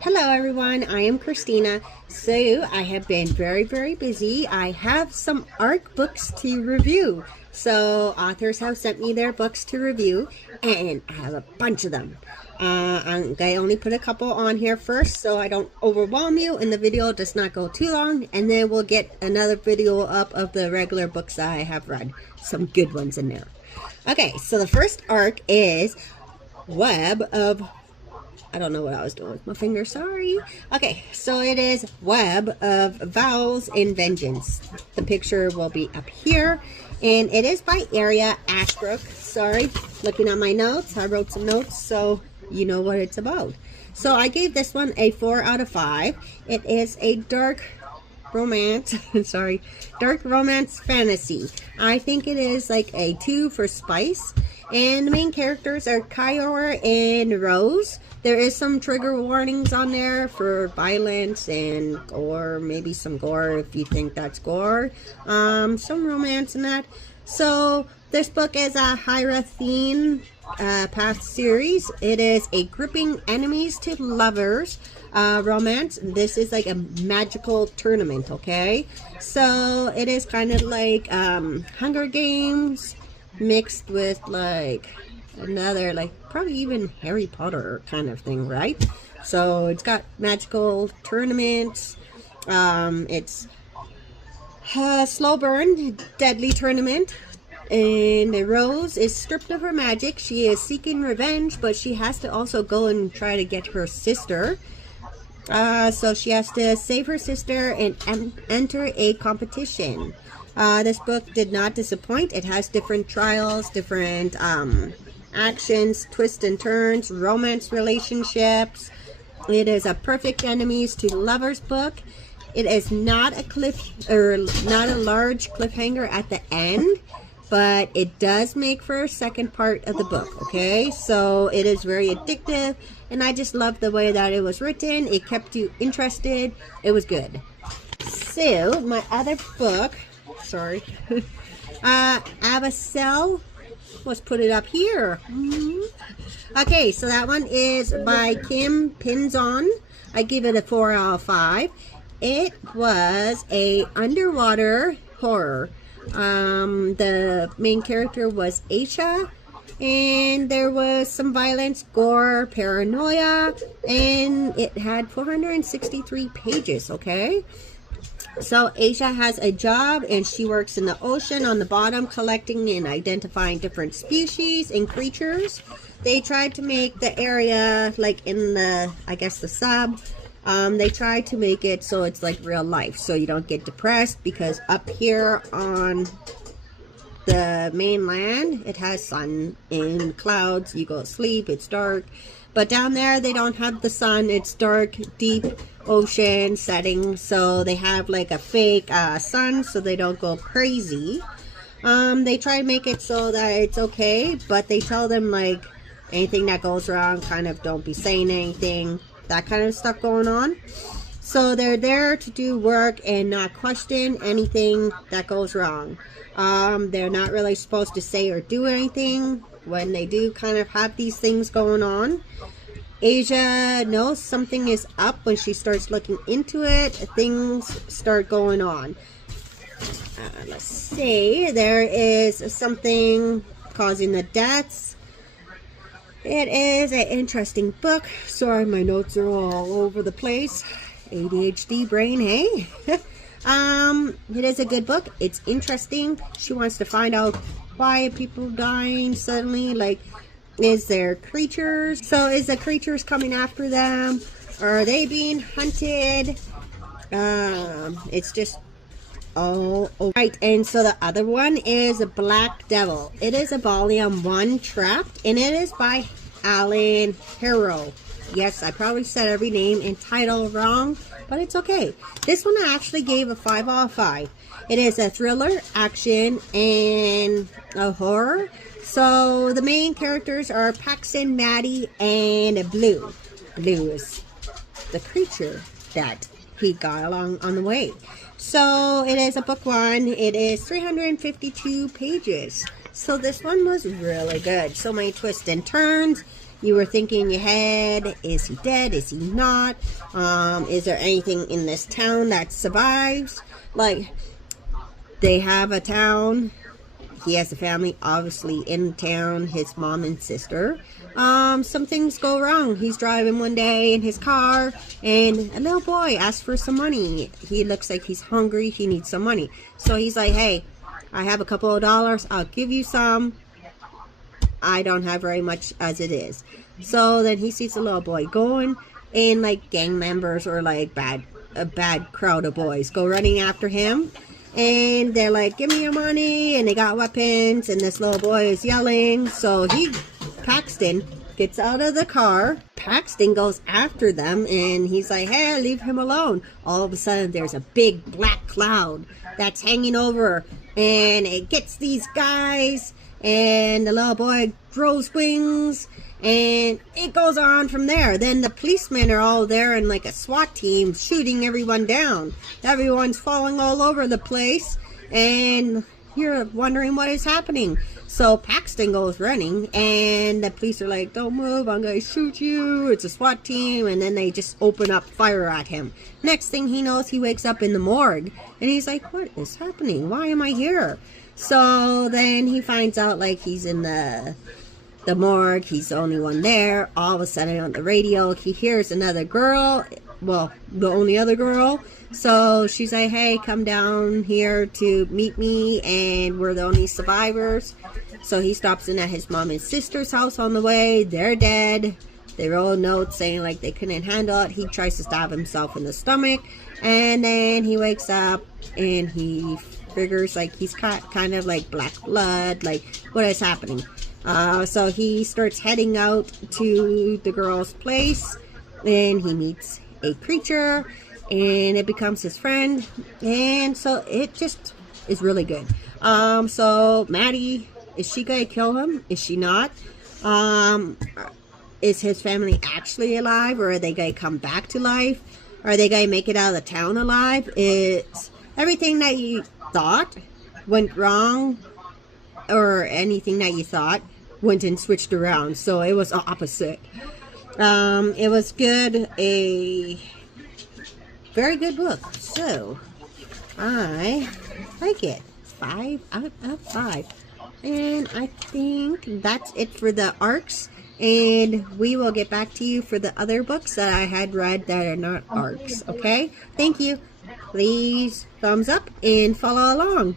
Hello everyone, I am Christina. So I have been very busy. I have some art books to review. So authors have sent me their books to review and I have a bunch of them. I only put a couple on here first so I don't overwhelm you and the video does not go too long, and then we'll get another video up of the regular books that I have read. Some good ones in there. Okay, so the first arc is Web of, I don't know what I was doing with my finger, sorry. Okay, so it is Web of Vows and Vengeance. The picture will be up here, and it is by Area Ashbrook. Sorry, looking at my notes, I wrote some notes so you know what it's about. So I gave this one a 4 out of 5. It is a dark romance, sorry, dark romance fantasy. I think it is like a 2 for spice. And the main characters are Kyor and Rose. There is some trigger warnings on there for violence and gore, maybe some gore if you think that's gore. Some romance in that. So this book is a Hierothene Path series. It is a gripping enemies to lovers romance. This is like a magical tournament, okay? So it is kind of like Hunger Games mixed with like another, like probably even Harry Potter kind of thing, right? So it's got magical tournaments. It's a slow burn, deadly tournament. And Rose is stripped of her magic. She is seeking revenge, but she has to also go and try to get her sister. So she has to save her sister and enter a competition. This book did not disappoint. It has different trials, different actions, twists and turns, romance relationships. It is a perfect enemies to lovers book. It is not not a large cliffhanger at the end, but it does make for a second part of the book, okay? So it is very addictive, and I just love the way that it was written. It kept you interested. It was good. So my other book, sorry, Abyssal, let's put it up here. Okay, so that one is by Kim Pinzon. I give it a 4 out of 5. It was a underwater horror. The main character was Aisha, and there was some violence, gore, paranoia, and it had 463 pages, okay? So Aisha has a job and she works in the ocean on the bottom, collecting and identifying different species and creatures. They tried to make the area like in the, I guess the sub, they tried to make it so it's like real life, so you don't get depressed, because up here on the mainland it has sun and clouds, you go to sleep, it's dark. But down there they don't have the sun, it's dark, deep ocean setting, so they have like a fake sun so they don't go crazy. They try to make it so that it's okay, but they tell them like anything that goes wrong, kind of don't be saying anything, that kind of stuff going on. So they're there to do work and not question anything that goes wrong. They're not really supposed to say or do anything when they do kind of have these things going on. Asia knows something is up when she starts looking into it. Things start going on. Let's see. There is something causing the deaths. It is an interesting book. Sorry, my notes are all over the place. ADHD brain, hey? It is a good book. It's interesting. She wants to find out why people dying suddenly, like, is there creatures? So is the creatures coming after them? Or are they being hunted? It's just all right. And so the other one is Black Devil. It is a volume 1 Trapped, and it is by Alan Harrow. Yes, I probably said every name and title wrong, but it's okay. This one I actually gave a 5 out of 5. It is a thriller, action, and a horror. So the main characters are Paxton, Maddie, and Blue. Blue is the creature that he got along on the way. So it is a book 1. It is 352 pages. So this one was really good. So many twists and turns. You were thinking in your head, is he dead? Is he not? Is there anything in this town that survives? Like, they have a town. He has a family, obviously, in town, his mom and sister. Some things go wrong. He's driving one day in his car, and a little boy asks for some money. He looks like he's hungry. He needs some money. So he's like, hey, I have a couple of dollars. I'll give you some. I don't have very much as it is. So then he sees a little boy going, and like gang members or like a bad crowd of boys go running after him. And they're like, give me your money, and they got weapons, and this little boy is yelling. So Paxton gets out of the car. Paxton goes after them, and he's like, hey, leave him alone. All of a sudden, there's a big black cloud that's hanging over, and it gets these guys, and the little boy grows wings, and it goes on from there. Then the policemen are all there in like a SWAT team shooting everyone down. Everyone's falling all over the place, and you're wondering what is happening. So Paxton goes running, and the police are like, don't move, I'm going to shoot you. It's a SWAT team, and then they just open up fire at him. Next thing he knows, he wakes up in the morgue, and he's like, what is happening? Why am I here? So then he finds out like he's in the morgue. He's the only one there. All of a sudden on the radio, he hears another girl, well, the only other girl. So she's like, hey, come down here to meet me, and we're the only survivors. So he stops in at his mom and sister's house on the way. They're dead. They wrote notes saying like they couldn't handle it. He tries to stab himself in the stomach, and then he wakes up and he figures like he's kind of like black blood, like what is happening. So he starts heading out to the girl's place, and he meets a creature, and it becomes his friend, and so it just is really good. So Maddie, is she gonna kill him? Is she not? Is his family actually alive, or are they gonna come back to life? Are they gonna make it out of the town alive? It's everything that you thought went wrong, or anything that you thought went and switched around. So it was opposite. It was good. A very good book. So I like it. 5 out of 5. And I think that's it for the arcs. And we will get back to you for the other books that I had read that are not arcs. Okay? Thank you. Please thumbs up and follow along.